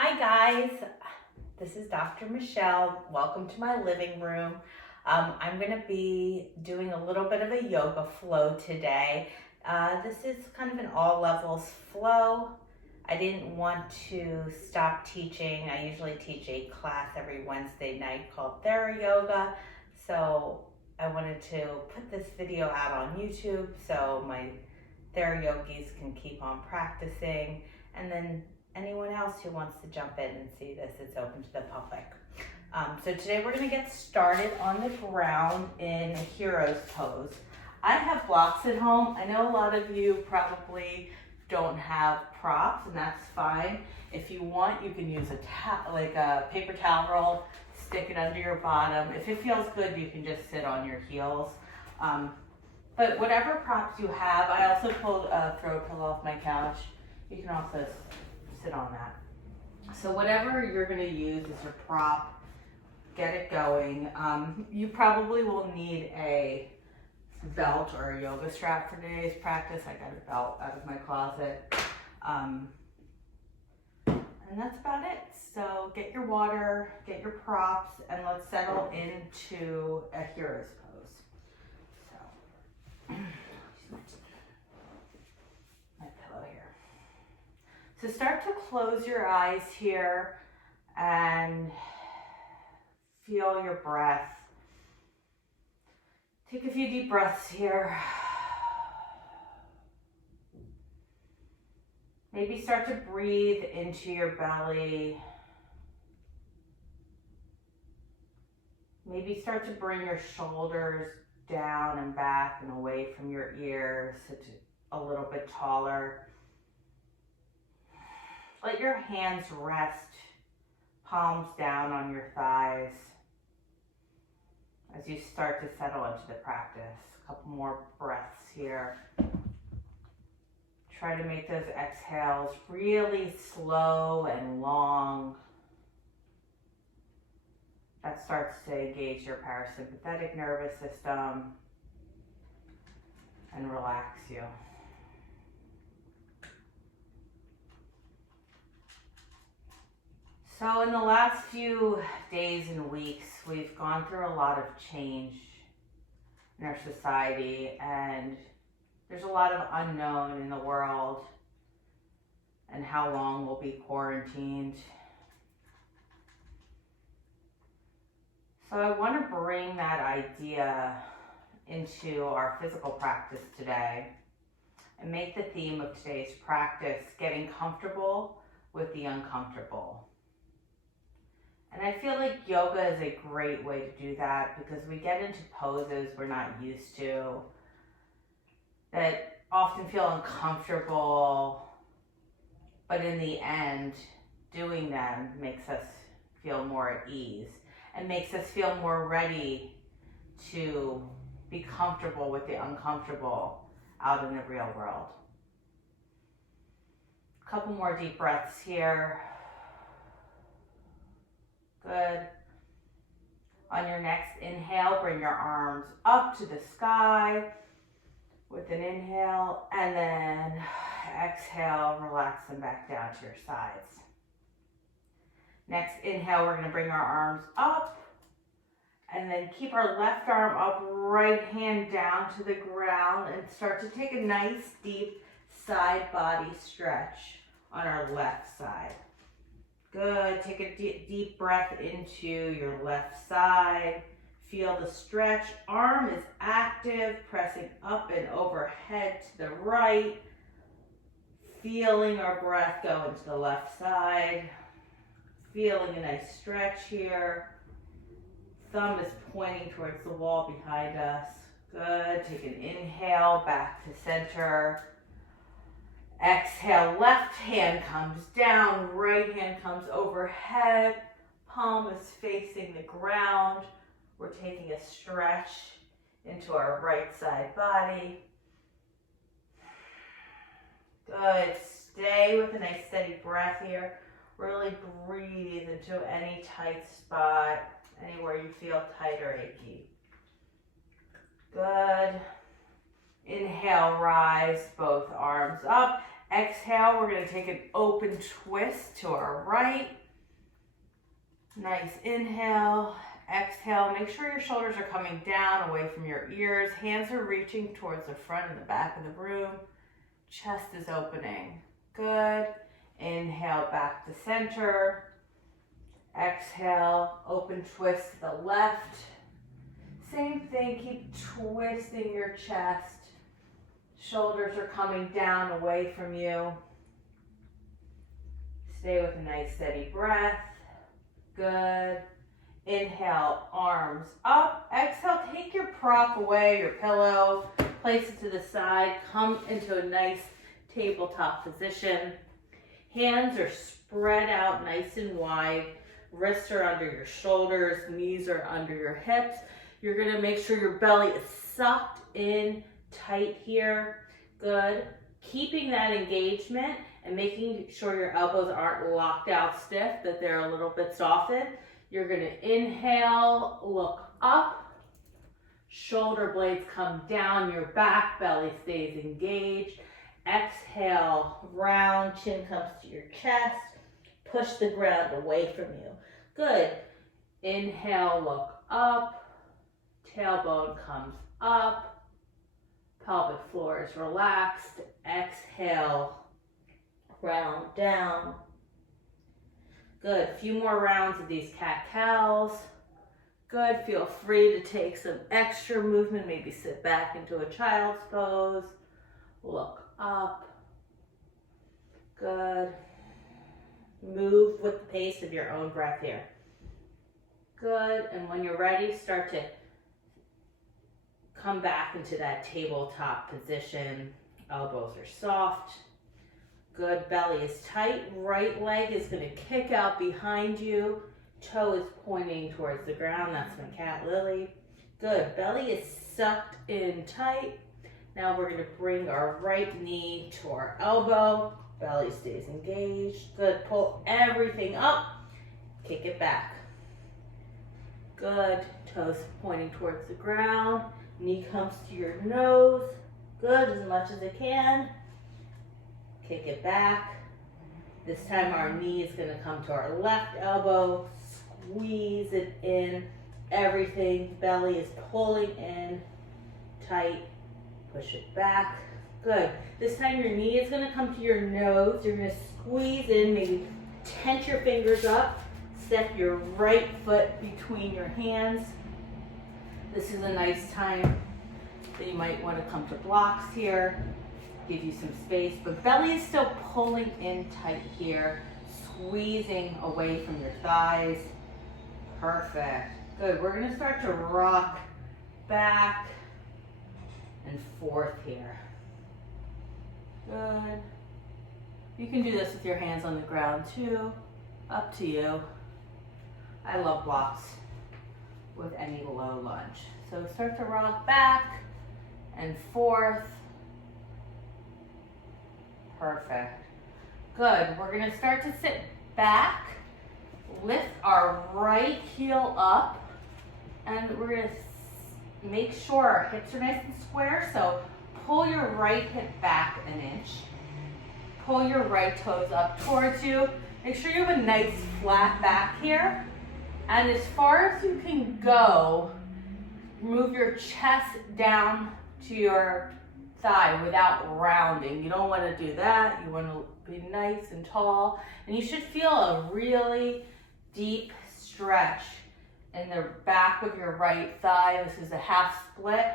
Hi guys, this is Dr. Michelle. Welcome to my living room. I'm going to be doing a little bit of a yoga flow today. This is kind of an all levels flow. I didn't want to stop teaching. I usually teach a class every Wednesday night called TheraYoga. So I wanted to put this video out on YouTube so my TheraYogis can keep on practicing, and then anyone else who wants to jump in and see this, it's open to the public. So today we're going to get started on the ground in a hero's pose. I have blocks at home. I know a lot of you probably don't have props, and that's fine. If you want, you can use a paper towel roll, stick it under your bottom. If it feels good, you can just sit on your heels. But whatever props you have, I also pulled a throw pillow off my couch. You can also sit on that. So whatever you're going to use as your prop, get it going. You probably will need a belt or a yoga strap for today's practice. I got a belt out of my closet. And that's about it. So get your water, get your props, and let's settle into a hero's pose. So, my pillow here. So start to close your eyes here and feel your breath. Take a few deep breaths here. Maybe start to breathe into your belly. Maybe start to bring your shoulders down and back and away from your ears, so to a little bit taller. Let your hands rest, palms down on your thighs as you start to settle into the practice. A couple more breaths here. Try to make those exhales really slow and long. That starts to engage your parasympathetic nervous system and relax you. So in the last few days and weeks, we've gone through a lot of change in our society, and there's a lot of unknown in the world and how long we'll be quarantined. So I want to bring that idea into our physical practice today and make the theme of today's practice getting comfortable with the uncomfortable. And I feel like yoga is a great way to do that because we get into poses we're not used to that often feel uncomfortable, but in the end, doing them makes us feel more at ease and makes us feel more ready to be comfortable with the uncomfortable out in the real world. A couple more deep breaths here. Good. On your next inhale, bring your arms up to the sky with an inhale, and then exhale, relax them back down to your sides. Next inhale, we're going to bring our arms up and then keep our left arm up, right hand down to the ground, and start to take a nice deep side body stretch on our left side. Good. Take a deep breath into your left side. Feel the stretch. Arm is active, pressing up and overhead to the right. Feeling our breath go into the left side. Feeling a nice stretch here. Thumb is pointing towards the wall behind us. Good. Take an inhale back to center. Exhale, left hand comes down, right hand comes overhead. Palm is facing the ground. We're taking a stretch into our right side body. Good. Stay with a nice steady breath here. Really breathe into any tight spot, anywhere you feel tight or achy. Good. Inhale, rise both arms up. Exhale, we're going to take an open twist to our right. Nice inhale. Exhale, make sure your shoulders are coming down away from your ears. Hands are reaching towards the front and the back of the room. Chest is opening. Good. Inhale, back to center. Exhale, open twist to the left. Same thing, keep twisting your chest. Shoulders are coming down away from you. Stay with a nice steady breath. Good. Inhale, arms up. Exhale, take your prop away, your pillow. Place it to the side. Come into a nice tabletop position. Hands are spread out nice and wide. Wrists are under your shoulders. Knees are under your hips. You're going to make sure your belly is sucked in tight here. Good. Keeping that engagement and making sure your elbows aren't locked out stiff, that they're a little bit softened. You're going to inhale, look up. Shoulder blades come down, your back belly stays engaged. Exhale, round, chin comes to your chest. Push the ground away from you. Good. Inhale, look up. Tailbone comes up. Pelvic floor is relaxed. Exhale, round down. Good. A few more rounds of these cat-cows. Good. Feel free to take some extra movement. Maybe sit back into a child's pose. Look up. Good. Move with the pace of your own breath here. Good. And when you're ready, start to come back into that tabletop position. Elbows are soft. Good. Belly is tight. Right leg is going to kick out behind you. Toe is pointing towards the ground. That's my cat Lily. Good. Belly is sucked in tight. Now we're going to bring our right knee to our elbow. Belly stays engaged. Good. Pull everything up. Kick it back. Good. Toes pointing towards the ground. Knee comes to your nose. Good. As much as it can. Kick it back. This time our knee is going to come to our left elbow. Squeeze it in. Everything. Belly is pulling in. Tight. Push it back. Good. This time your knee is going to come to your nose. You're going to squeeze in, maybe tense your fingers up. Step your right foot between your hands. This is a nice time that you might want to come to blocks here. Give you some space, but belly is still pulling in tight here. Squeezing away from your thighs. Perfect. Good. We're going to start to rock back and forth here. Good. You can do this with your hands on the ground too. Up to you. I love blocks with any low lunge. So start to rock back and forth. Perfect. Good. We're going to start to sit back. Lift our right heel up. And we're going to make sure our hips are nice and square. So pull your right hip back an inch. Pull your right toes up towards you. Make sure you have a nice flat back here. And as far as you can go, move your chest down to your thigh without rounding. You don't want to do that. You want to be nice and tall. And you should feel a really deep stretch in the back of your right thigh. This is a half split.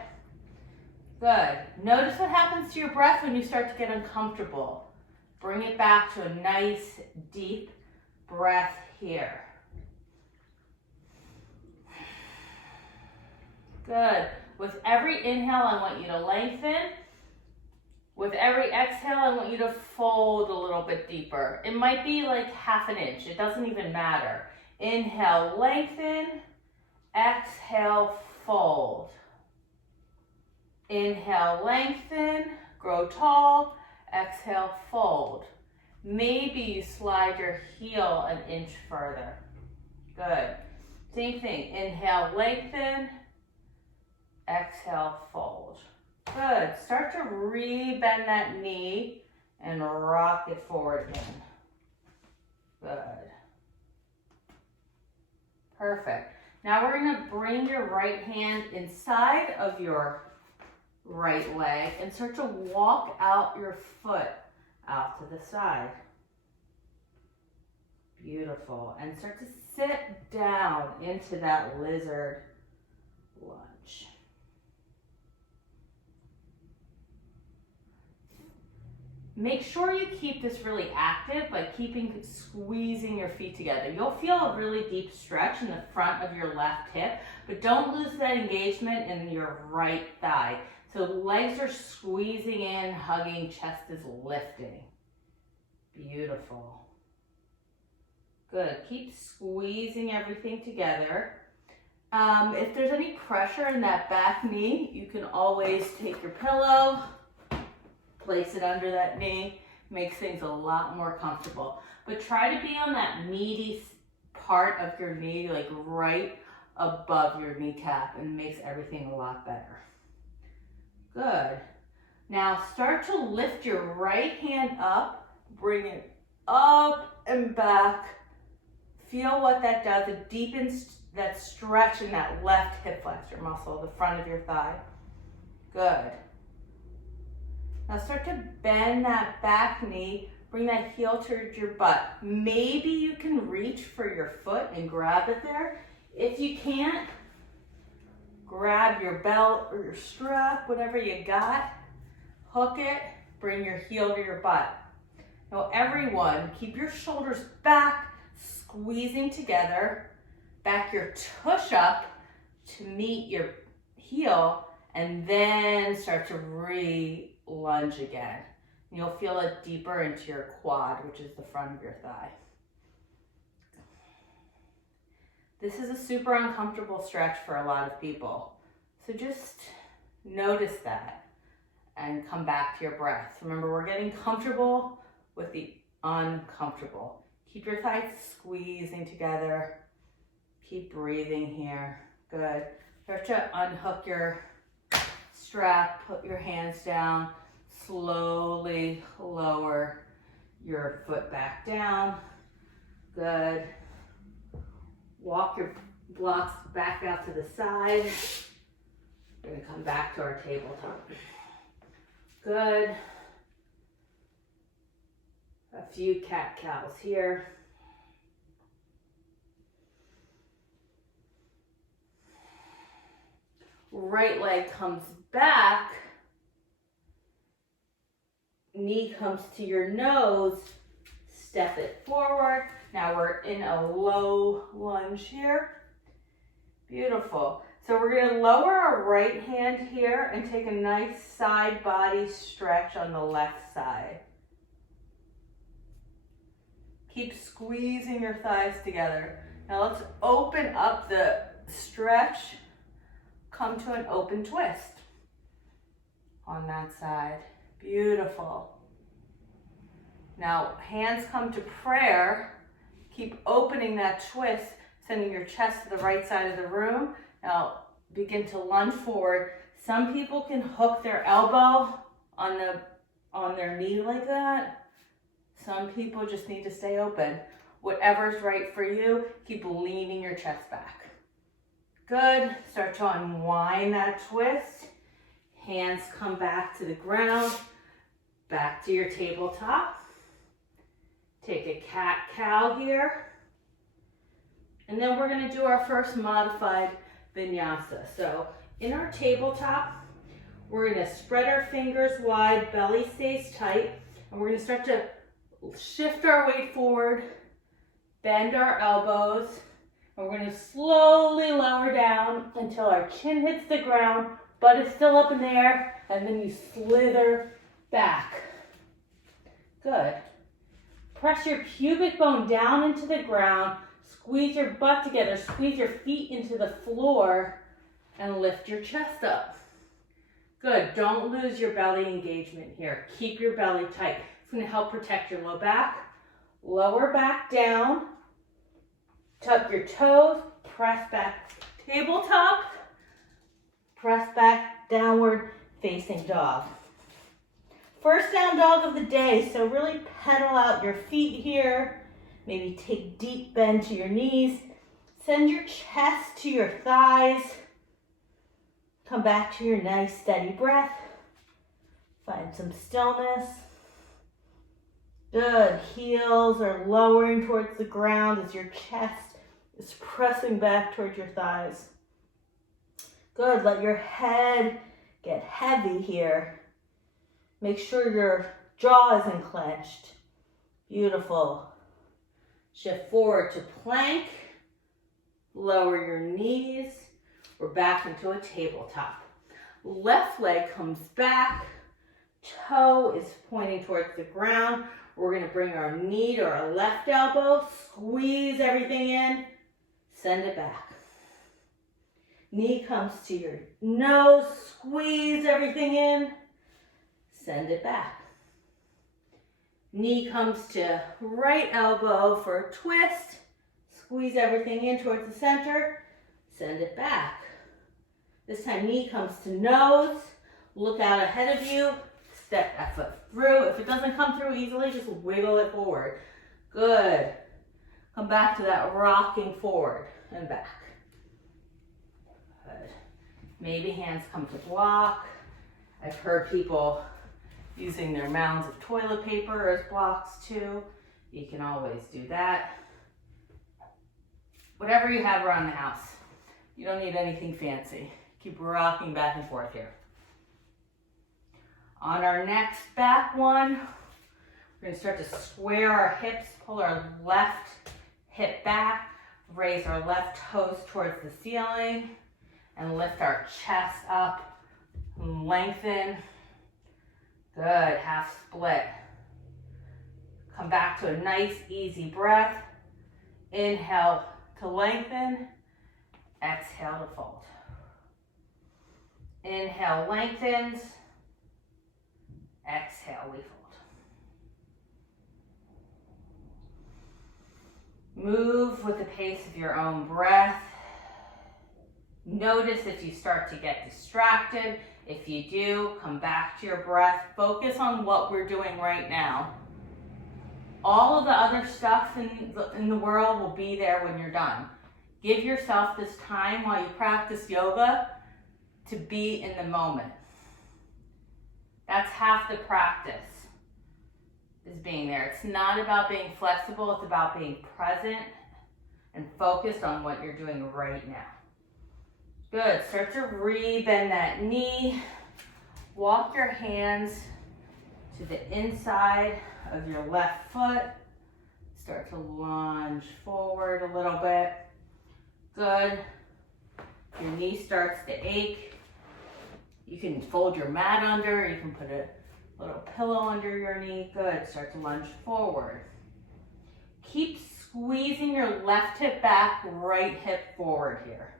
Good. Notice what happens to your breath when you start to get uncomfortable. Bring it back to a nice, deep breath here. Good. With every inhale, I want you to lengthen. With every exhale, I want you to fold a little bit deeper. It might be like half an inch. It doesn't even matter. Inhale, lengthen. Exhale, fold. Inhale, lengthen. Grow tall. Exhale, fold. Maybe you slide your heel an inch further. Good. Same thing. Inhale, lengthen. Exhale, fold. Good. Start to re-bend that knee and rock it forward again. Good. Perfect. Now we're going to bring your right hand inside of your right leg and start to walk out your foot out to the side. Beautiful. And start to sit down into that lizard lunge. Make sure you keep this really active by squeezing your feet together. You'll feel a really deep stretch in the front of your left hip, but don't lose that engagement in your right thigh. So legs are squeezing in, hugging, chest is lifting. Beautiful. Good. Keep squeezing everything together. If there's any pressure in that back knee, you can always take your pillow, place it under that knee, makes things a lot more comfortable. But try to be on that meaty part of your knee, like right above your kneecap, and makes everything a lot better. Good. Now start to lift your right hand up, bring it up and back. Feel what that does. It deepens that stretch in that left hip flexor muscle, the front of your thigh. Good. Now start to bend that back knee, bring that heel towards your butt. Maybe you can reach for your foot and grab it there. If you can't, grab your belt or your strap, whatever you got, hook it, bring your heel to your butt. Now everyone, keep your shoulders back, squeezing together, back your tush up to meet your heel, and then start to lunge again. And you'll feel it deeper into your quad, which is the front of your thigh. This is a super uncomfortable stretch for a lot of people. So just notice that and come back to your breath. Remember, we're getting comfortable with the uncomfortable. Keep your thighs squeezing together. Keep breathing here. Good. Start to unhook your strap, put your hands down, slowly lower your foot back down. Good. Walk your blocks back out to the side. We're going to come back to our tabletop. Good. A few cat-cows here. Right leg comes back, knee comes to your nose, step it forward. Now we're in a low lunge here. Beautiful. So we're going to lower our right hand here and take a nice side body stretch on the left side. Keep squeezing your thighs together. Now let's open up the stretch. Come to an open twist on that side. Beautiful. Now, hands come to prayer. Keep opening that twist, sending your chest to the right side of the room. Now, begin to lunge forward. Some people can hook their elbow on their knee like that. Some people just need to stay open. Whatever's right for you, keep leaning your chest back. Good. Start to unwind that twist. Hands come back to the ground, back to your tabletop. Take a cat-cow here. And then we're going to do our first modified vinyasa. So in our tabletop, we're going to spread our fingers wide, belly stays tight, and we're going to start to shift our weight forward, bend our elbows, and we're going to slowly lower down until our chin hits the ground, butt is still up in the air, and then you slither back. Good. Press your pubic bone down into the ground, squeeze your butt together, squeeze your feet into the floor, and lift your chest up. Good. Don't lose your belly engagement here. Keep your belly tight. It's going to help protect your low back. Lower back down. Tuck your toes. Press back tabletop. Press back downward facing dog. First down dog of the day, so really pedal out your feet here. Maybe take deep bend to your knees. Send your chest to your thighs. Come back to your nice steady breath. Find some stillness. Good. Heels are lowering towards the ground as your chest is pressing back towards your thighs. Good. Let your head get heavy here. Make sure your jaw isn't clenched. Beautiful. Shift forward to plank. Lower your knees. We're back into a tabletop. Left leg comes back. Toe is pointing towards the ground. We're going to bring our knee to our left elbow. Squeeze everything in. Send it back. Knee comes to your nose. Squeeze everything in. Send it back. Knee comes to right elbow for a twist. Squeeze everything in towards the center. Send it back. This time knee comes to nose. Look out ahead of you. Step that foot through. If it doesn't come through easily, just wiggle it forward. Good. Come back to that rocking forward and back. Good. Maybe hands come to block. I've heard people using their mounds of toilet paper as blocks too. You can always do that. Whatever you have around the house. You don't need anything fancy. Keep rocking back and forth here. On our next back one, we're going to start to square our hips, pull our left hip back, raise our left toes towards the ceiling, and lift our chest up, lengthen. Good, half split. Come back to a nice, easy breath. Inhale to lengthen. Exhale to fold. Inhale, lengthens. Exhale, we fold. Move with the pace of your own breath. Notice if you start to get distracted. If you do, come back to your breath. Focus on what we're doing right now. All of the other stuff in the world will be there when you're done. Give yourself this time while you practice yoga to be in the moment. That's half the practice, is being there. It's not about being flexible, it's about being present and focused on what you're doing right now. Good, start to re-bend that knee. Walk your hands to the inside of your left foot. Start to lunge forward a little bit. Good. Your knee starts to ache. You can fold your mat under. You can put a little pillow under your knee. Good. Start to lunge forward. Keep squeezing your left hip back, right hip forward here.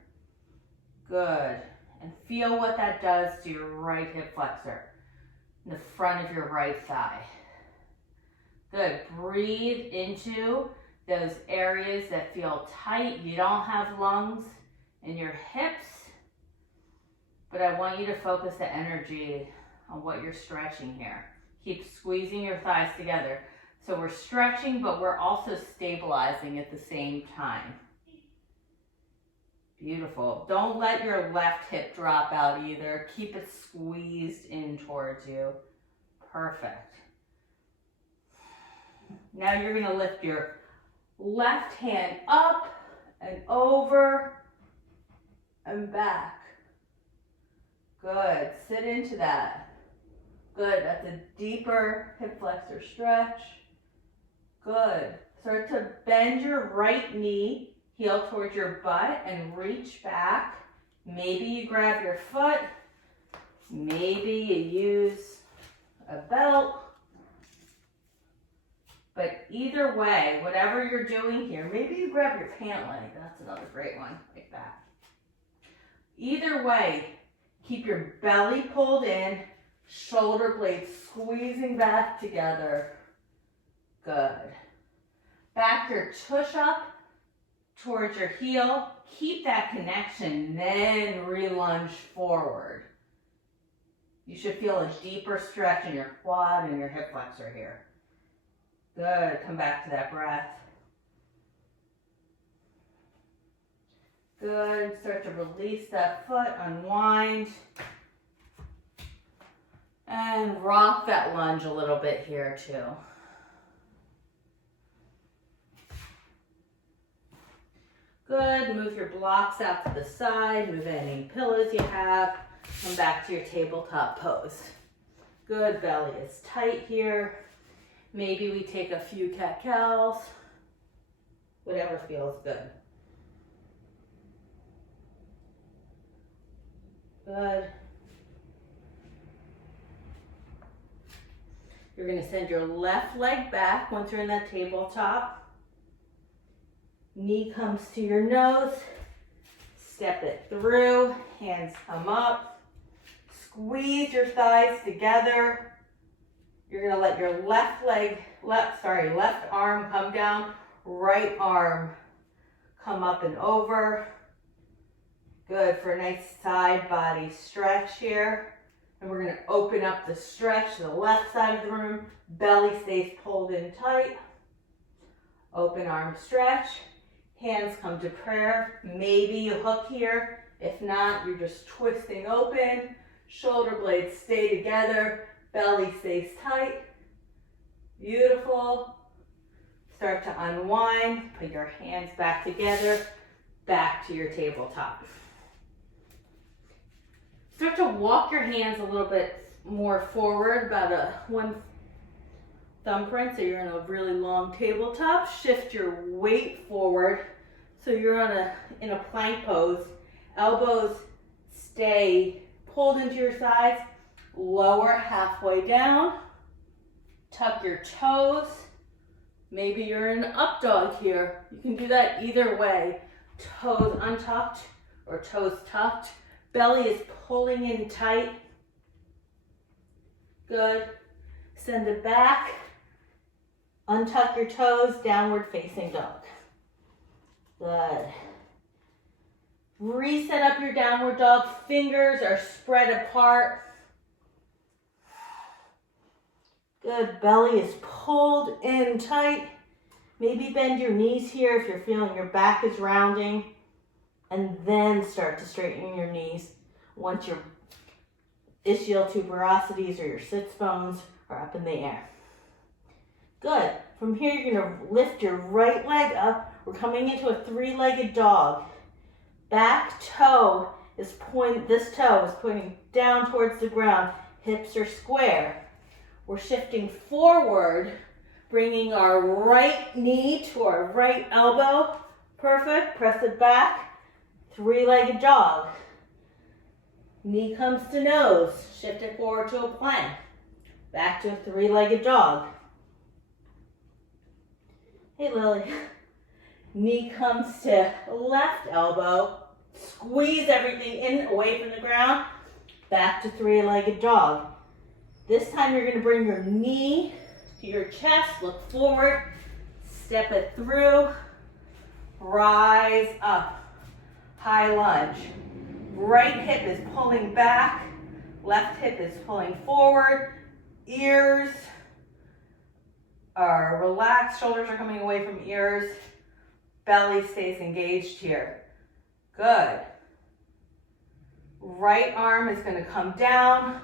Good. And feel what that does to your right hip flexor, the front of your right thigh. Good. Breathe into those areas that feel tight. You don't have lungs in your hips, but I want you to focus the energy on what you're stretching here. Keep squeezing your thighs together. So we're stretching, but we're also stabilizing at the same time. Beautiful. Don't let your left hip drop out either. Keep it squeezed in towards you. Perfect. Now you're going to lift your left hand up and over and back. Good. Sit into that. Good. That's a deeper hip flexor stretch. Good. Start to bend your right knee, heel towards your butt, and reach back. Maybe you grab your foot. Maybe you use a belt. But either way, whatever you're doing here, maybe you grab your pant leg. That's another great one, like that. Either way, keep your belly pulled in, shoulder blades squeezing back together. Good. Back your tush up towards your heel. Keep that connection, then re-lunge forward. You should feel a deeper stretch in your quad and your hip flexor here. Good, come back to that breath. Good, start to release that foot, unwind. And rock that lunge a little bit here too. Good, move your blocks out to the side, move any pillows you have, come back to your tabletop pose. Good, belly is tight here. Maybe we take a few cat-cows, whatever feels good. Good. You're going to send your left leg back once you're in that tabletop. Knee comes to your nose. Step it through. Hands come up. Squeeze your thighs together. You're going to let your left arm come down. Right arm come up and over. Good, for a nice side body stretch here. And we're going to open up the stretch to the left side of the room. Belly stays pulled in tight. Open arm stretch. Hands come to prayer. Maybe you hook here. If not, you're just twisting open. Shoulder blades stay together. Belly stays tight. Beautiful. Start to unwind. Put your hands back together. Back to your tabletop. Start to walk your hands a little bit more forward, about a 1 thumbprint, so you're in a really long tabletop. Shift your weight forward, so you're in a plank pose. Elbows stay pulled into your sides. Lower halfway down. Tuck your toes. Maybe you're in up dog here. You can do that either way. Toes untucked or toes tucked. Belly is pulling in tight. Good. Send it back. Untuck your toes, downward facing dog. Good. Reset up your downward dog. Fingers are spread apart. Good. Belly is pulled in tight. Maybe bend your knees here if you're feeling your back is rounding. And then start to straighten your knees once your ischial tuberosities or your sits bones are up in the air. Good. From here, you're going to lift your right leg up. We're coming into a three-legged dog. Back toe is this toe is pointing down towards the ground. Hips are square. We're shifting forward, bringing our right knee to our right elbow. Perfect. Press it back. Three-legged dog. Knee comes to nose. Shift it forward to a plank. Back to a three-legged dog. Hey, Lily. Knee comes to left elbow. Squeeze everything in, away from the ground. Back to three-legged dog. This time you're going to bring your knee to your chest. Look forward. Step it through. Rise up. High lunge. Right hip is pulling back. Left hip is pulling forward. Ears are relaxed. Shoulders are coming away from ears. Belly stays engaged here. Good. Right arm is going to come down.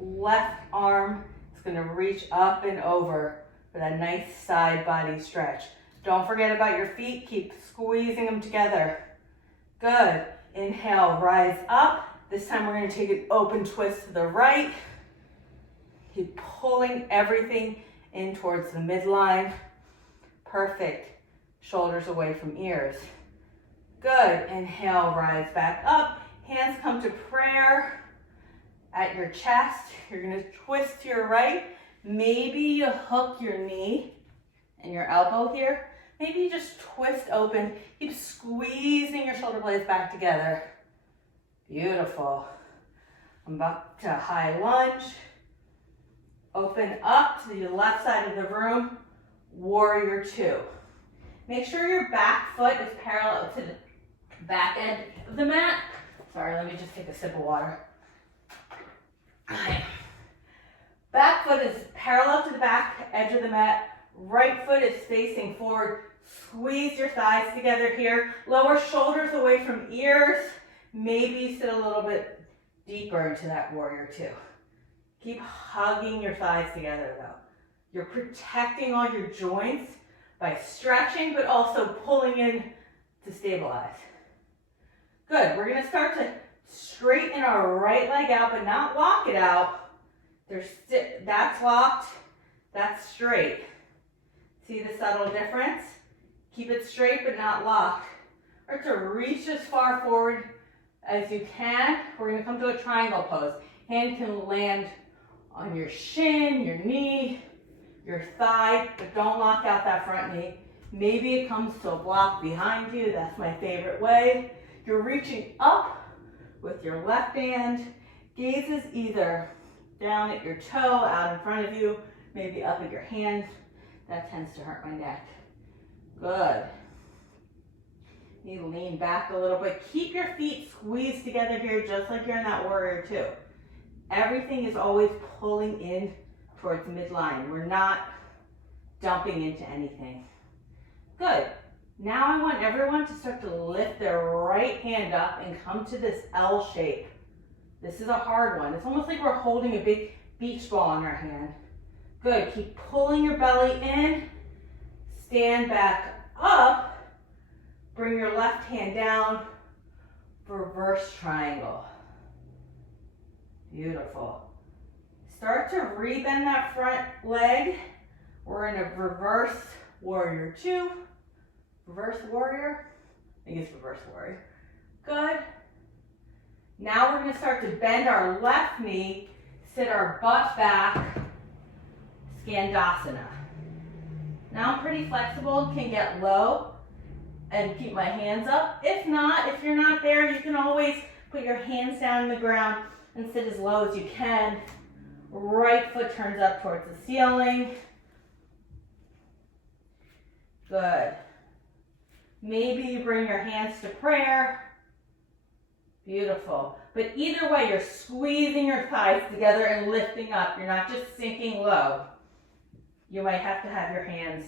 Left arm is going to reach up and over for that nice side body stretch. Don't forget about your feet. Keep squeezing them together. Good. Inhale, rise up. This time we're going to take an open twist to the right. Keep pulling everything in towards the midline. Perfect. Shoulders away from ears. Good. Inhale, rise back up. Hands come to prayer at your chest. You're going to twist to your right. Maybe you hook your knee and your elbow here. Maybe you just twist open. Keep squeezing your shoulder blades back together. Beautiful. I'm back to high lunge. Open up to the left side of the room. Warrior two. Make sure your back foot is parallel to the back end of the mat. Sorry, let me just take a sip of water. Back foot is parallel to the back edge of the mat. Right foot is facing forward. Squeeze your thighs together here. Lower shoulders away from ears. Maybe sit a little bit deeper into that warrior two. Keep hugging your thighs together though. You're protecting all your joints by stretching, but also pulling in to stabilize. Good, we're gonna start to straighten our right leg out, but not lock it out. That's locked, that's straight. See the subtle difference? Keep it straight, but not locked. Start to reach as far forward as you can. We're gonna come to a triangle pose. Hand can land on your shin, your knee, your thigh, but don't lock out that front knee. Maybe it comes to a block behind you. That's my favorite way. You're reaching up with your left hand. Gaze is either down at your toe, out in front of you, maybe up at your hand. That tends to hurt my neck. Good. You need to lean back a little bit. Keep your feet squeezed together here, just like you're in that warrior two. Everything is always pulling in towards midline. We're not dumping into anything. Good. Now I want everyone to start to lift their right hand up and come to this L shape. This is a hard one. It's almost like we're holding a big beach ball in our hand. Good. Keep pulling your belly in. Stand back up. Bring your left hand down. Reverse triangle. Beautiful. Start to rebend that front leg. We're in a reverse warrior two. Reverse warrior. I think it's reverse warrior. Good. Now we're going to start to bend our left knee, sit our butt back, Skandasana. Now I'm pretty flexible, can get low and keep my hands up. If not, if you're not there, you can always put your hands down on the ground and sit as low as you can. Right foot turns up towards the ceiling. Good. Maybe you bring your hands to prayer. Beautiful. But either way, you're squeezing your thighs together and lifting up. You're not just sinking low. You might have to have your hands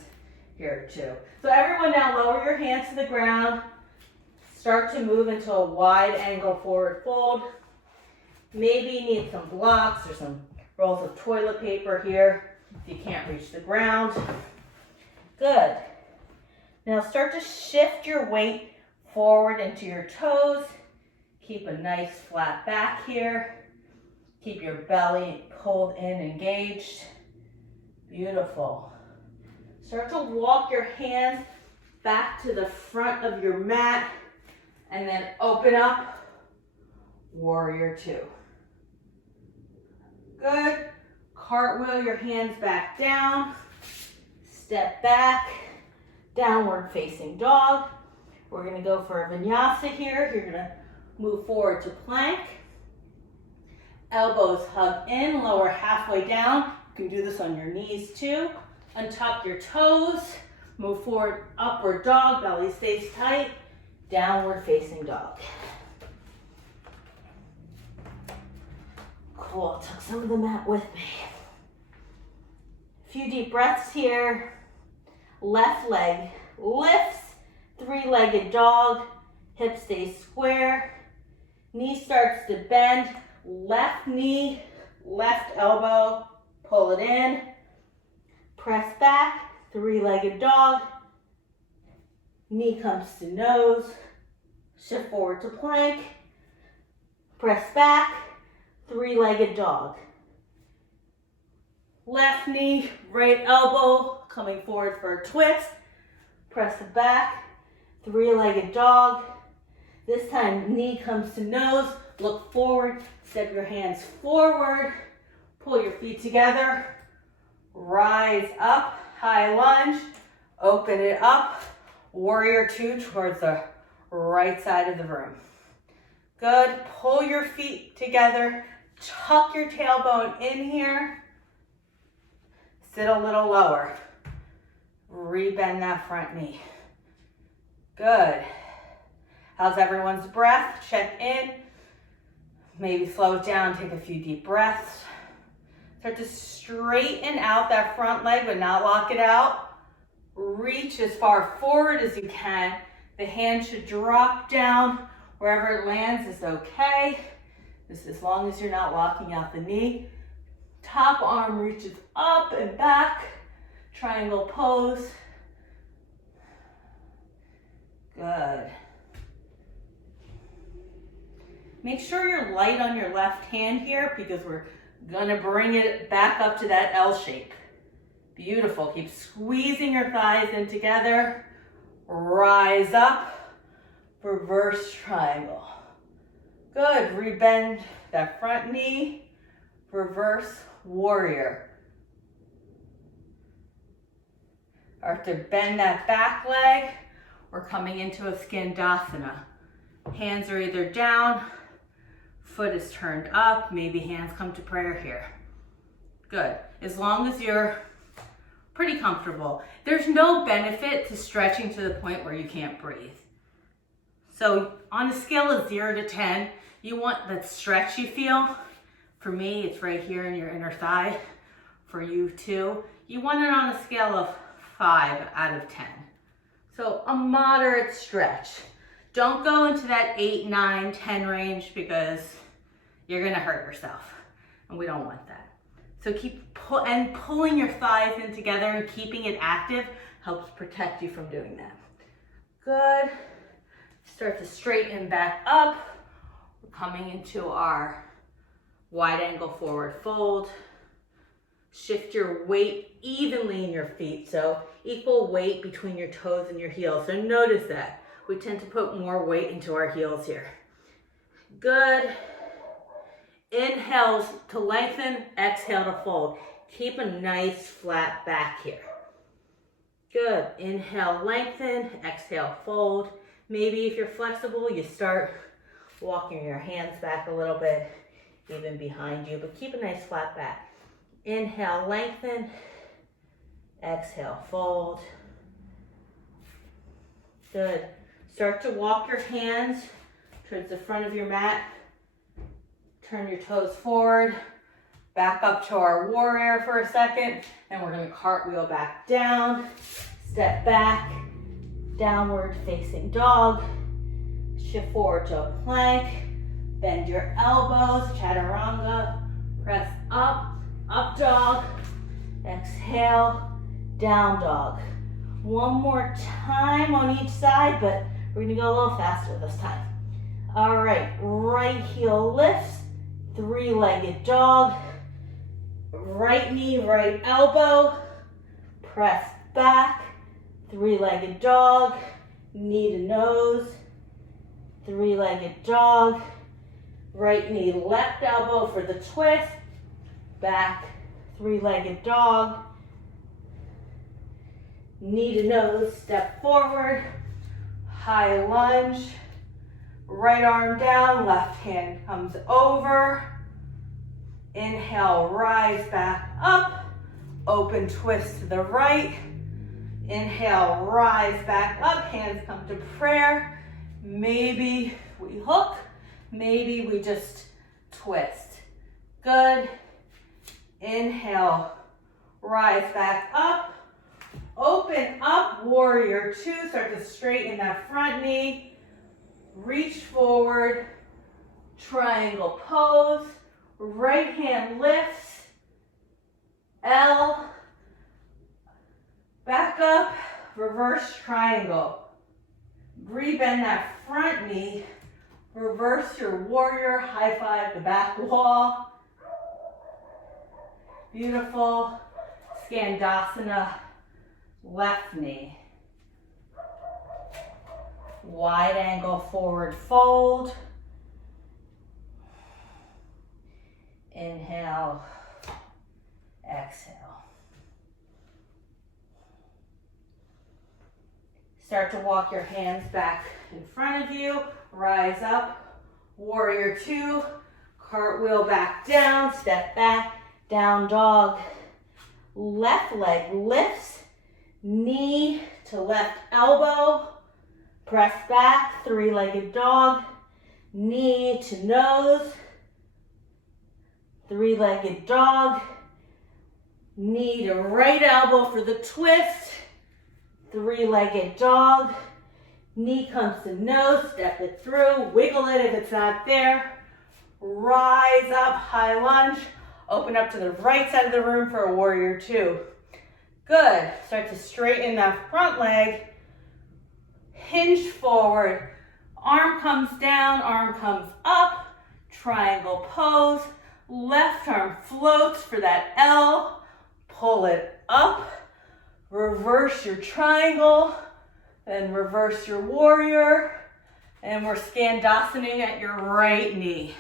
here too. So everyone now lower your hands to the ground. Start to move into a wide angle forward fold. Maybe you need some blocks or some rolls of toilet paper here if you can't reach the ground. Good. Now start to shift your weight forward into your toes. Keep a nice flat back here. Keep your belly pulled in, engaged. Beautiful. Start to walk your hands back to the front of your mat and then open up, warrior two. Good. Cartwheel your hands back down. Step back, downward facing dog. We're gonna go for a vinyasa here. You're gonna move forward to plank. Elbows hug in, lower halfway down. You can do this on your knees too. Untuck your toes. Move forward, upward dog, belly stays tight. Downward facing dog. Cool, took some of the mat with me. A few deep breaths here. Left leg lifts, three-legged dog. Hip stays square. Knee starts to bend. Left knee, left elbow, pull it in. Press back, three-legged dog. Knee comes to nose. Shift forward to plank. Press back, three-legged dog. Left knee, right elbow, coming forward for a twist. Press it back, three-legged dog. This time, knee comes to nose. Look forward, step your hands forward. Pull your feet together. Rise up, high lunge. Open it up. Warrior two towards the right side of the room. Good. Pull your feet together. Tuck your tailbone in here. Sit a little lower. Rebend that front knee. Good. How's everyone's breath? Check in. Maybe slow it down, take a few deep breaths. Start to straighten out that front leg, but not lock it out. Reach as far forward as you can. The hand should drop down. Wherever it lands is okay. Just as long as you're not locking out the knee. Top arm reaches up and back. Triangle pose. Good. Make sure you're light on your left hand here because we're gonna bring it back up to that L shape. Beautiful. Keep squeezing your thighs in together. Rise up. Reverse triangle. Good. Rebend that front knee. Reverse warrior. Start to bend that back leg. We're coming into a skandasana. Hands are either down, foot is turned up, maybe hands come to prayer here. Good. As long as you're pretty comfortable. There's no benefit to stretching to the point where you can't breathe. So on a scale of 0 to 10, you want that stretch you feel. For me, it's right here in your inner thigh. For you too, you want it on a scale of 5 out of 10. So a moderate stretch. Don't go into that 8, 9, 10 range because you're gonna hurt yourself. And we don't want that. So keep pulling your thighs in together and keeping it active helps protect you from doing that. Good. Start to straighten back up. We're coming into our wide angle forward fold. Shift your weight evenly in your feet. So equal weight between your toes and your heels. So notice that. We tend to put more weight into our heels here. Good. Inhale to lengthen, exhale to fold. Keep a nice flat back here. Good. Inhale, lengthen, exhale, fold. Maybe if you're flexible, you start walking your hands back a little bit, even behind you, but keep a nice flat back. Inhale, lengthen, exhale, fold. Good. Start to walk your hands towards the front of your mat. Turn your toes forward. Back up to our warrior for a second. And we're going to cartwheel back down. Step back. Downward facing dog. Shift forward to a plank. Bend your elbows. Chaturanga. Press up. Up dog. Exhale. Down dog. One more time on each side, but we're going to go a little faster this time. All right. Right heel lifts. Three-legged dog. Right knee, right elbow. Press back. Three-legged dog. Knee to nose. Three-legged dog. Right knee, left elbow for the twist. Back. Three-legged dog. Knee to nose, step forward. High lunge. Right arm down, left hand comes over. Inhale, rise back up. Open twist to the right. Inhale, rise back up. Hands come to prayer. Maybe we hook. Maybe we just twist. Good. Inhale, rise back up. Open up, warrior two. Start to straighten that front knee. Reach forward, triangle pose, right hand lifts, L, back up, reverse triangle. Rebend that front knee, reverse your warrior, high five the back wall. Beautiful, skandasana, left knee. Wide angle forward fold. Inhale, exhale. Start to walk your hands back in front of you. Rise up, warrior two. Cartwheel back down, step back, down dog. Left leg lifts, knee to left elbow. Press back, three-legged dog, knee to nose, Three-legged dog. Knee to right elbow for the twist. Three-legged dog. Knee comes to nose, step it through, wiggle it if it's not there. Rise up, high lunge. Open up to the right side of the room for a warrior two. Good. Start to straighten that front leg. Hinge forward. Arm comes down, arm comes up. Triangle pose. Left arm floats for that L. Pull it up. Reverse your triangle. Then reverse your warrior. And we're Skandasaning at your right knee.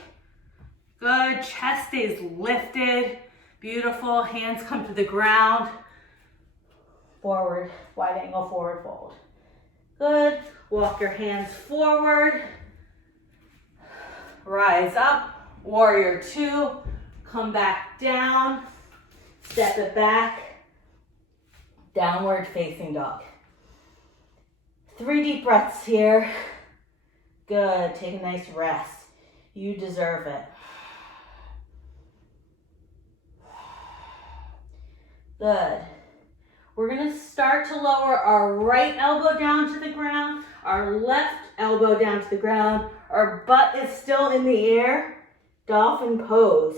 Good. Chest stays lifted. Beautiful. Hands come to the ground. Forward, wide angle forward fold. Good. Walk your hands forward. Rise up. Warrior two. Come back down. Step it back. Downward facing dog. 3 deep breaths here. Good. Take a nice rest. You deserve it. Good. We're going to start to lower our right elbow down to the ground, our left elbow down to the ground. Our butt is still in the air. Dolphin pose.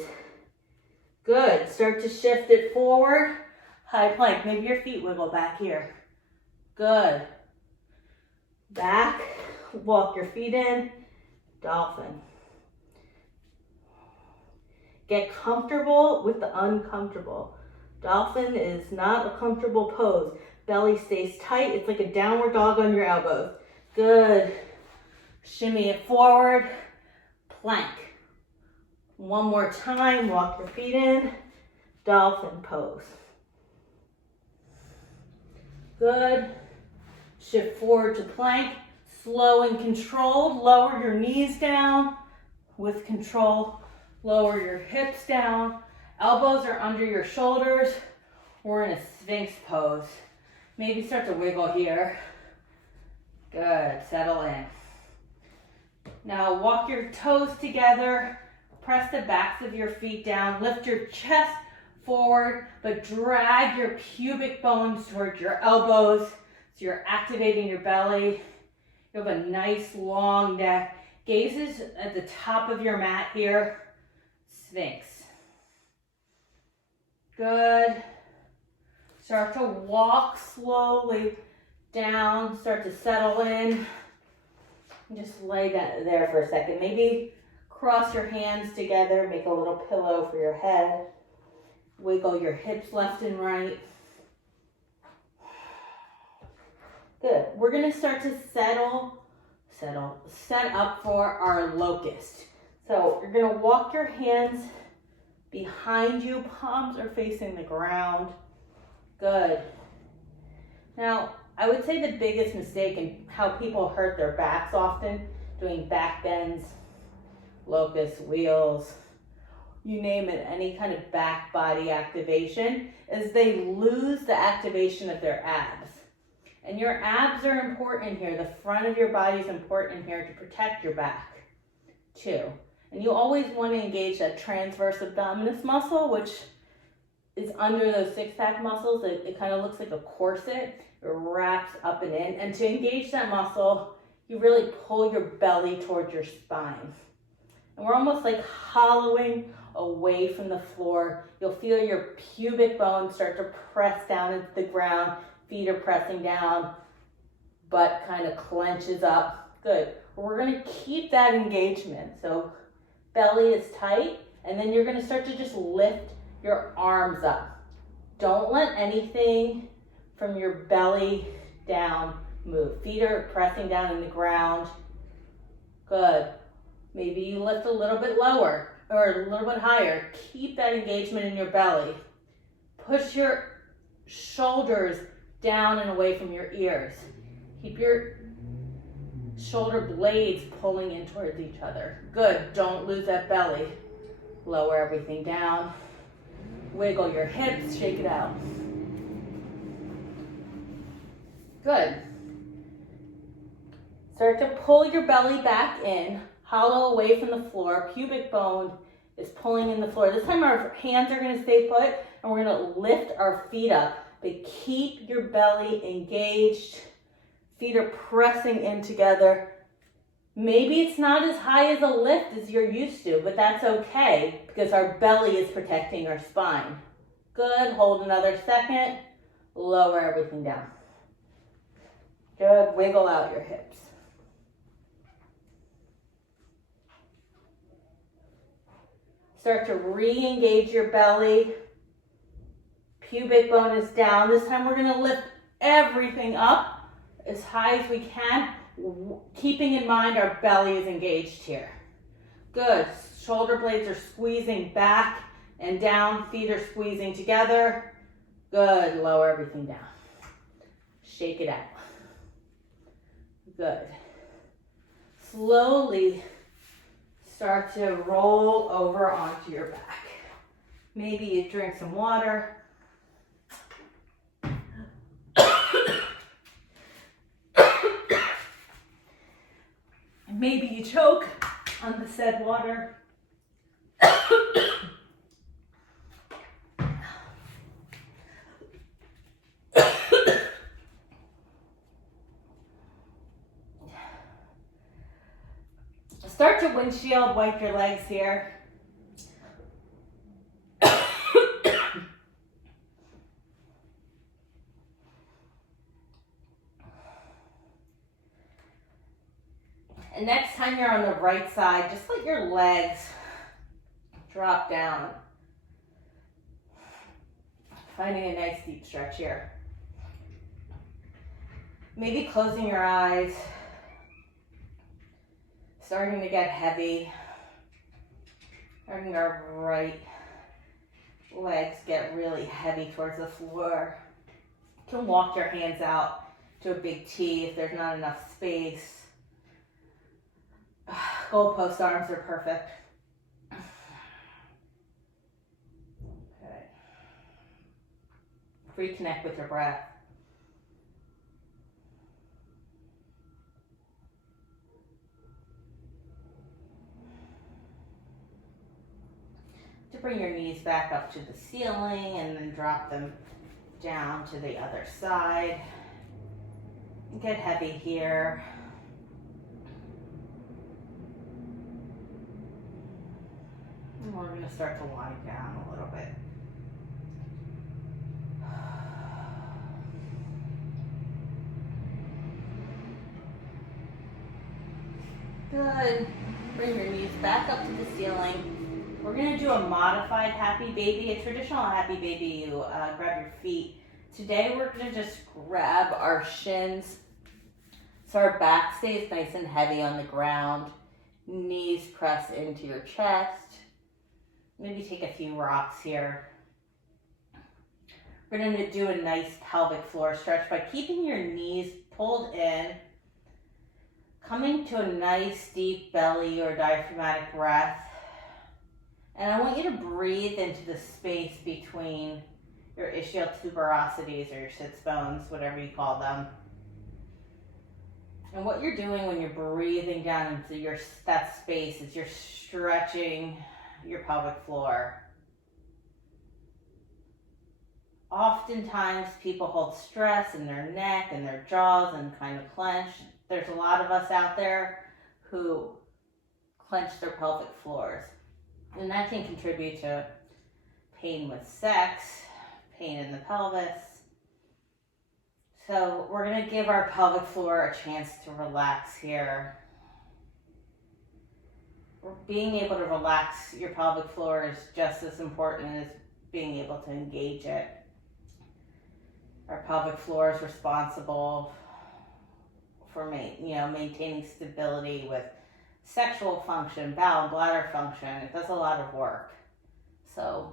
Good. Start to shift it forward. High plank. Maybe your feet wiggle back here. Good. Back. Walk your feet in. Dolphin. Get comfortable with the uncomfortable. Dolphin is not a comfortable pose. Belly stays tight. It's like a downward dog on your elbows. Good. Shimmy it forward. Plank. One more time. Walk your feet in. Dolphin pose. Good. Shift forward to plank. Slow and controlled. Lower your knees down. With control, lower your hips down. Elbows are under your shoulders. We're in a Sphinx pose. Maybe start to wiggle here. Good. Settle in. Now walk your toes together. Press the backs of your feet down. Lift your chest forward, but drag your pubic bones towards your elbows. So you're activating your belly. You have a nice long neck. Gazes at the top of your mat here. Sphinx. Good. Start to walk slowly down. Start to settle in. And just lay that there for a second. Maybe cross your hands together. Make a little pillow for your head. Wiggle your hips left and right. Good. We're going to start to set up for our locust. So you're going to walk your hands behind you. Palms are facing the ground. Good. Now, I would say the biggest mistake in how people hurt their backs often, doing back bends, locust, wheels, you name it, any kind of back body activation, is they lose the activation of their abs. And your abs are important here. The front of your body is important here to protect your back, too. And you always want to engage that transverse abdominis muscle, which is under those six-pack muscles. It kind of looks like a corset. It wraps up and in. And to engage that muscle, you really pull your belly towards your spine. And we're almost like hollowing away from the floor. You'll feel your pubic bones start to press down into the ground. Feet are pressing down. Butt kind of clenches up. Good. We're going to keep that engagement. So belly is tight. And then you're going to start to just lift your arms up. Don't let anything from your belly down move. Feet are pressing down in the ground. Good. Maybe you lift a little bit lower or a little bit higher. Keep that engagement in your belly. Push your shoulders down and away from your ears. Keep your shoulder blades pulling in towards each other. Good. Don't lose that belly. Lower everything down. Wiggle your hips. Shake it out. Good. Start to pull your belly back in. Hollow away from the floor. Pubic bone is pulling in the floor. This time our hands are gonna stay put and we're gonna lift our feet up, but keep your belly engaged. Feet are pressing in together. Maybe it's not as high as a lift as you're used to, but that's okay because our belly is protecting our spine. Good, hold another second. Lower everything down. Good, wiggle out your hips. Start to re-engage your belly. Pubic bone is down. This time we're gonna lift everything up as high as we can, keeping in mind our belly is engaged here. Good, shoulder blades are squeezing back and down, feet are squeezing together. Good, lower everything down. Shake it out. Good. Slowly start to roll over onto your back. Maybe you drink some water. Maybe you choke on the said water. Start to windshield wipe your legs here. And next time you're on the right side, just let your legs drop down. Finding a nice deep stretch here. Maybe closing your eyes. Starting to get heavy. Starting our right legs get really heavy towards the floor. You can walk your hands out to a big T if there's not enough space. Goalpost arms are perfect. Okay. Reconnect with your breath. To bring your knees back up to the ceiling and then drop them down to the other side. Get heavy here. And we're going to start to wind down a little bit. Good. Bring your knees back up to the ceiling. We're going to do a modified happy baby. A traditional happy baby, you grab your feet. Today we're going to just grab our shins so our back stays nice and heavy on the ground. Knees press into your chest. Maybe take a few rocks here. We're going to do a nice pelvic floor stretch by keeping your knees pulled in, coming to a nice deep belly or diaphragmatic breath. And I want you to breathe into the space between your ischial tuberosities or your sits bones, whatever you call them. And what you're doing when you're breathing down into that space is you're stretching your pelvic floor. Oftentimes people hold stress in their neck and their jaws and kind of clench. There's a lot of us out there who clench their pelvic floors. And that can contribute to pain with sex, pain in the pelvis. So we're going to give our pelvic floor a chance to relax here. Being able to relax your pelvic floor is just as important as being able to engage it. Our pelvic floor is responsible for maintaining stability with sexual function, bowel and bladder function. It does a lot of work. So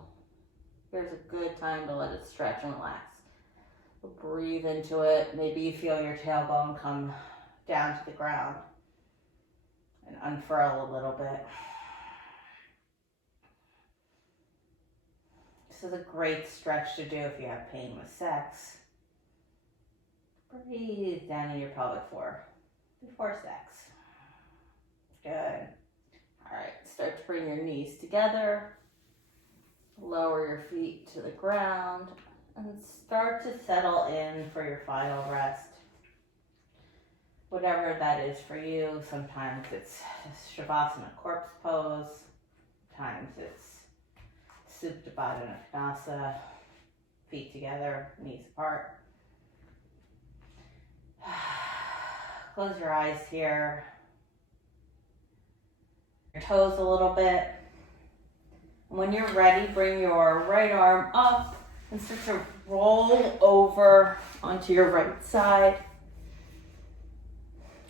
here's a good time to let it stretch and relax. Breathe into it. Maybe you feel your tailbone come down to the ground and unfurl a little bit. This is a great stretch to do if you have pain with sex. Breathe down in your pelvic floor before sex. Good. All right, start to bring your knees together. Lower your feet to the ground and start to settle in for your final rest. Whatever that is for you. Sometimes it's Shavasana corpse pose. Sometimes it's Supta Baddha Konasana, feet together, knees apart. Close your eyes here. Your toes a little bit. When you're ready, bring your right arm up and start to roll over onto your right side.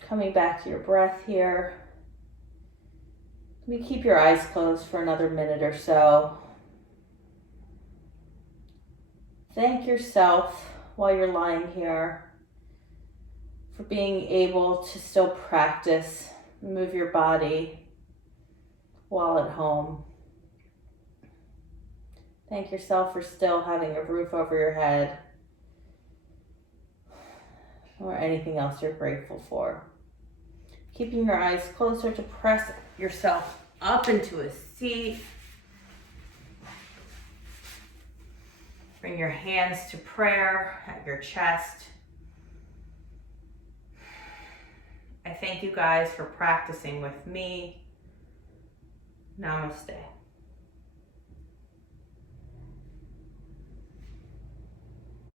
Coming back to your breath here. Maybe keep your eyes closed for another minute or so. Thank yourself while you're lying here for being able to still practice, move your body while at home. Thank yourself for still having a roof over your head or anything else you're grateful for. Keeping your eyes closer to press yourself up into a seat. Bring your hands to prayer at your chest. I thank you guys for practicing with me. Namaste.